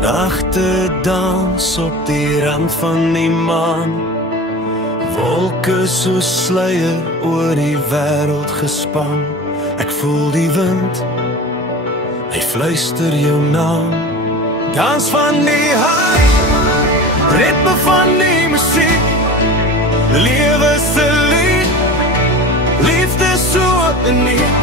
Nagte dans op die rand van die maan, wolke so sluier oor die wêreld gespan. Ek voel die wind, hy fluister jou naam. Dans van die hart, ritme van die musiek, lewe se lied, liefde so uniek.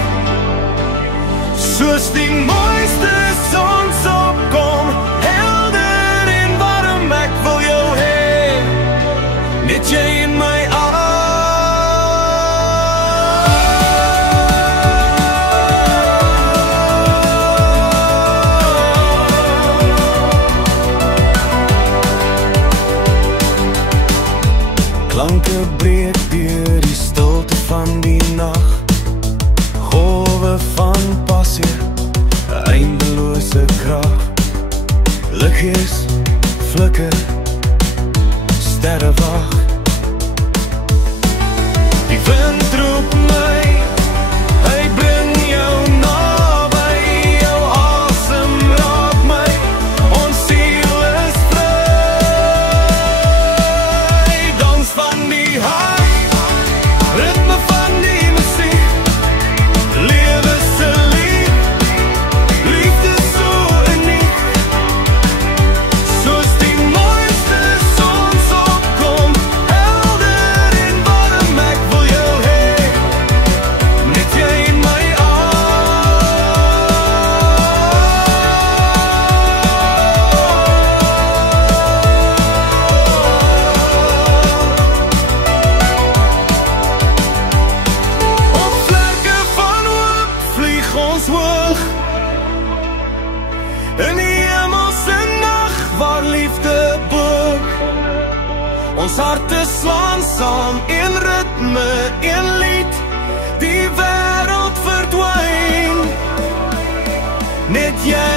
Soos die mooiste sonsopkom, helder en warm, ek wil jou hê, net jy in my klanke breek deur die stilte van die nag, golwe van passie, eindelose krag. Liggies flikker, sterre wag. Die wind roep my, hy bring jou naby, jou asem raak my, ons siel is vry. Dans van die hart, ritme van die musiek, lewe se lied, liefde so uniek. Soos die mooiste sonsopkom, helder en warm, ek wil jou hê, net jy in my Op vlerke van hoop vlieg ons hoog, in die hemelse nag waar liefde boek. Ons harte slaan saam, een ritme, een lied, die wêreld verdwyn, net jy